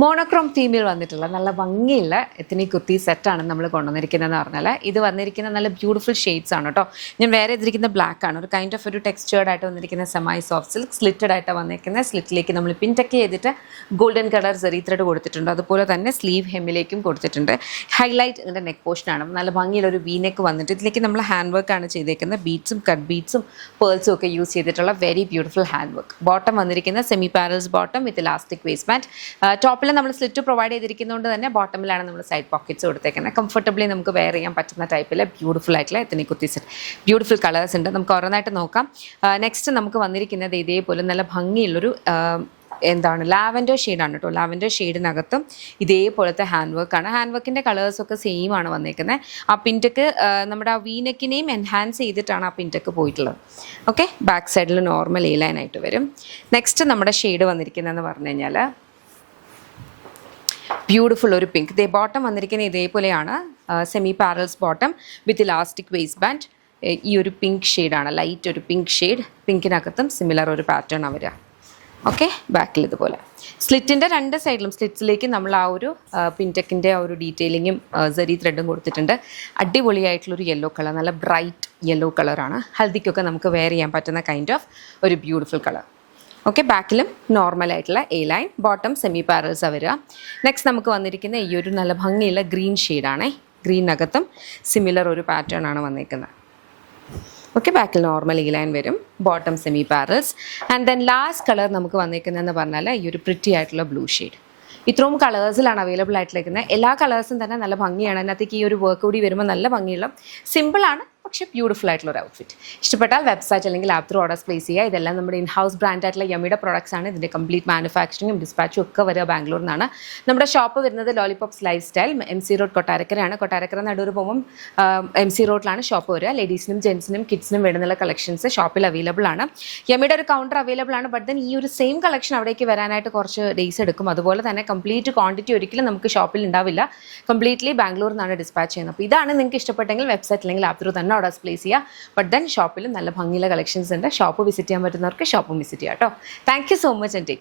Monochrome തീമിൽ വന്നിട്ടുള്ള നല്ല ഭംഗിയുള്ള എത്തിനി കുർത്തി സെറ്റാണ് നമ്മൾ കൊണ്ടുവന്നിരിക്കുന്നതെന്ന് പറഞ്ഞാൽ ഇത് വന്നിരിക്കുന്ന നല്ല ബ്യൂട്ടിഫുൾ ഷെയ്ഡ്സ് ആണ് കേട്ടോ. ഞാൻ വേറെ ഇതിരിക്കുന്ന ബ്ലാക്ക് ആണ്, ഒരു കൈൻഡ് ഓഫ് ഒരു ടെക്സ്ചേർഡ് ആയിട്ട് വന്നിരിക്കുന്ന സെമൈ സോഫ്റ്റ് സിൽക്ക് സ്ലിറ്റഡ് ആയിട്ട് വന്നിരിക്കുന്ന സ്ലിറ്റിലേക്ക് നമ്മൾ പിൻടക്ക് ചെയ്തിട്ട് ഗോൾഡൻ കളർ സെറി ത്രെഡ് കൊടുത്തിട്ടുണ്ട്. അതുപോലെ തന്നെ സ്ലീവ് ഹെമ്മിലേക്കും കൊടുത്തിട്ടുണ്ട്. ഹൈലൈറ്റ് ഇതിൻ്റെ നെക്ക് പോർഷനാണ്. നല്ല ഭംഗിയുള്ളൊരു വി നെക്ക് വന്നിട്ട് ഇതിലേക്ക് നമ്മൾ ഹാൻഡ് വർക്കാണ് ചെയ്തേക്കുന്നത്. ബീഡ്സും കട്ട് ബീഡ്സും പേൾസും ഒക്കെ യൂസ് ചെയ്തിട്ടുള്ള very beautiful hand work. Bottom വന്നിരിക്കുന്ന semi parallels bottom with elastic waist band. ടോപ്പിൽ നമ്മൾ സ്ലിറ്റ് പ്രൊവൈഡ് ചെയ്തിരിക്കുന്നതുകൊണ്ട് തന്നെ ബോട്ടമിലാണ് നമ്മൾ സൈഡ് പോക്കറ്റ്സ് കൊടുത്തേക്കുന്നത്. കംഫർട്ടബിളി നമുക്ക് വെയർ ചെയ്യാൻ പറ്റുന്ന ടൈപ്പിൽ ബ്യൂട്ടിഫുൾ ആയിട്ടുള്ള ethnic kurti set. Beautiful colours ഉണ്ട്, നമുക്ക് ഓരോന്നായിട്ട് നോക്കാം. നെക്സ്റ്റ് നമുക്ക് വന്നിരിക്കുന്നത് ഇതേപോലെ നല്ല ഭംഗിയുള്ളൊരു ലാവൻഡർ ഷെയ്ഡാണ് കേട്ടോ. ലാവൻഡർ ഷെയ്ഡിനകത്തും ഇതേപോലത്തെ ഹാൻഡ് വർക്കാണ്. ഹാൻഡ് വർക്കിൻ്റെ കളേഴ്സൊക്കെ സെയിം ആണ് വന്നേക്കുന്നത്. ആ പിൻറ്റക്ക് നമ്മുടെ ആ വീനെക്കിനെയും എൻഹാൻസ് ചെയ്തിട്ടാണ് ആ പിൻറ്റക്ക് പോയിട്ടുള്ളത്. ഓക്കെ, ബാക്ക് സൈഡിൽ നോർമൽ എ ലൈൻ ആയിട്ട് വരും. നെക്സ്റ്റ് നമ്മുടെ ഷെയ്ഡ് വന്നിരിക്കുന്നതെന്ന് പറഞ്ഞു കഴിഞ്ഞാൽ ബ്യൂട്ടിഫുൾ ഒരു പിങ്ക്. ഇതേ ബോട്ടം വന്നിരിക്കുന്നത് ഇതേപോലെയാണ്, semi parallels bottom with elastic waist band. ഈ ഒരു പിങ്ക് ഷെയ്ഡാണ്, ലൈറ്റ് ഒരു പിങ്ക് ഷെയ്ഡ്. പിങ്കിനകത്തും സിമിലർ ഒരു പാറ്റേൺ വരിക. ഓക്കെ, ബാക്കിൽ ഇതുപോലെ സ്ലിറ്റിൻ്റെ രണ്ട് സൈഡിലും സ്ലിറ്റ്സിലേക്ക് നമ്മൾ ആ ഒരു പിൻടെക്കിൻ്റെ ആ ഒരു ഡീറ്റെയിലിങ്ങും സെറി ത്രെഡും കൊടുത്തിട്ടുണ്ട്. അടിപൊളിയായിട്ടുള്ളൊരു യെല്ലോ കളർ, നല്ല ബ്രൈറ്റ് യെല്ലോ കളറാണ്. ഹൽദിക്കൊക്കെ നമുക്ക് വെയർ ചെയ്യാൻ പറ്റുന്ന കൈൻഡ് ഓഫ് ഒരു ബ്യൂട്ടിഫുൾ കളർ. ഓക്കെ, ബാക്കിലും നോർമലായിട്ടുള്ള എ ലൈൻ, ബോട്ടം സെമി പാരൽസ് വരിക. നെക്സ്റ്റ് നമുക്ക് വന്നിരിക്കുന്ന ഈ ഒരു നല്ല ഭംഗിയുള്ള ഗ്രീൻ ഷെയ്ഡാണേ. ഗ്രീനകത്തും സിമിലർ ഒരു പാറ്റേൺ ആണ് വന്നിരിക്കുന്നത്. ഓക്കെ, ബാക്കിൽ നോർമൽ ഈ ലൈൻ വരും, bottom semi പാരൽസ്. And then last colour നമുക്ക് വന്നിരിക്കുന്നതെന്ന് പറഞ്ഞാൽ ഈ ഒരു പ്രിറ്റി ആയിട്ടുള്ള ബ്ലൂ ഷെയ്ഡ്. ഇത്രയും കളേഴ്സിലാണ് അവൈലബിൾ ആയിട്ടിരിക്കുന്നത്. എല്ലാ കളേഴ്സും തന്നെ നല്ല ഭംഗിയാണ്. അതിനകത്തേക്ക് ഈ ഒരു വർക്ക് കൂടി വരുമ്പോൾ നല്ല ഭംഗിയുള്ള സിമ്പിളാണ് പക്ഷേ ബ്യൂട്ടിഫുൾ ആയിട്ടുള്ള ഒരു ഔട്ട്ഫിറ്റ്. ഇഷ്ടപ്പെട്ടാൽ വെബ്സൈറ്റ് അല്ലെങ്കിൽ ആപ്പ് ത്രൂ ഓർഡേഴ്സ് പ്ലേസ് ചെയ്യുക. ഇതെല്ലാം നമ്മുടെ ഇൻ ഹൗസ് ബ്രാൻഡ് ആയിട്ടുള്ള യമ്മിയുടെ പ്രോഡക്ട്സ് ആണ്. ഇതിൻ്റെ കംപ്ലീറ്റ് മാനുഫാക്ചറിങ്ങും ഡിസ്പാച്ചും ഒക്കെ വരിക ബാംഗ്ലൂരിൽ നിന്നാണ്. നമ്മുടെ ഷോപ്പ് വരുന്നത് Lollipops Lifestyle, MC road കൊട്ടാരക്കരയാണ്. കൊട്ടാരക്കര നടൂർ പോകുമ്പം MC റോഡിലാണ് ഷോപ്പ് വരിക. ലേഡീസിനും ജെൻസിനും കിഡ്സിനും വേണ്ടുന്ന കളക്ഷൻസ് ഷോപ്പിൽ അവൈലബിൾ ആണ്. യമ്മിയുടെ ഒരു കൗണ്ടർ അവൈലബിൾ ആണ്. ബട്ട് ദെൻ ഈ ഒരു സെയിം കളക്ഷൻ അവിടേക്ക് വരാനായിട്ട് കുറച്ച് ഡേയ്സ് എടുക്കും. അതുപോലെ തന്നെ കംപ്ലീറ്റ് ക്വാണ്ടിറ്റി ഒരിക്കലും നമുക്ക് ഷോപ്പിൽ ഉണ്ടാവില്ല. കംപ്ലീറ്റ്ലി ബാംഗ്ലൂരിൽ നിന്നാണ് ഡിസ്പാച്ച് ചെയ്യുന്നത്. അപ്പോൾ ഇതാണ് നിങ്ങൾക്ക് ഇഷ്ടപ്പെട്ടെങ്കിൽ വെബ്സൈറ്റ് അല്ലെങ്കിൽ ആപ്പ് ത്രൂ തന്നെ ഓർഡേഴ്സ് പ്ലേസ് ചെയ്യുക. ബട്ട് ദെൻ ഷോപ്പിൽ നല്ല ഭംഗിയുള്ള കളക്ഷൻസ് ഉണ്ട്. ഷോപ്പ് വിസിറ്റ് ചെയ്യാൻ പറ്റുന്നവർക്ക് ഷോപ്പും വിസിറ്റ് ചെയ്യാം കേട്ടോ. Thank you so much anti.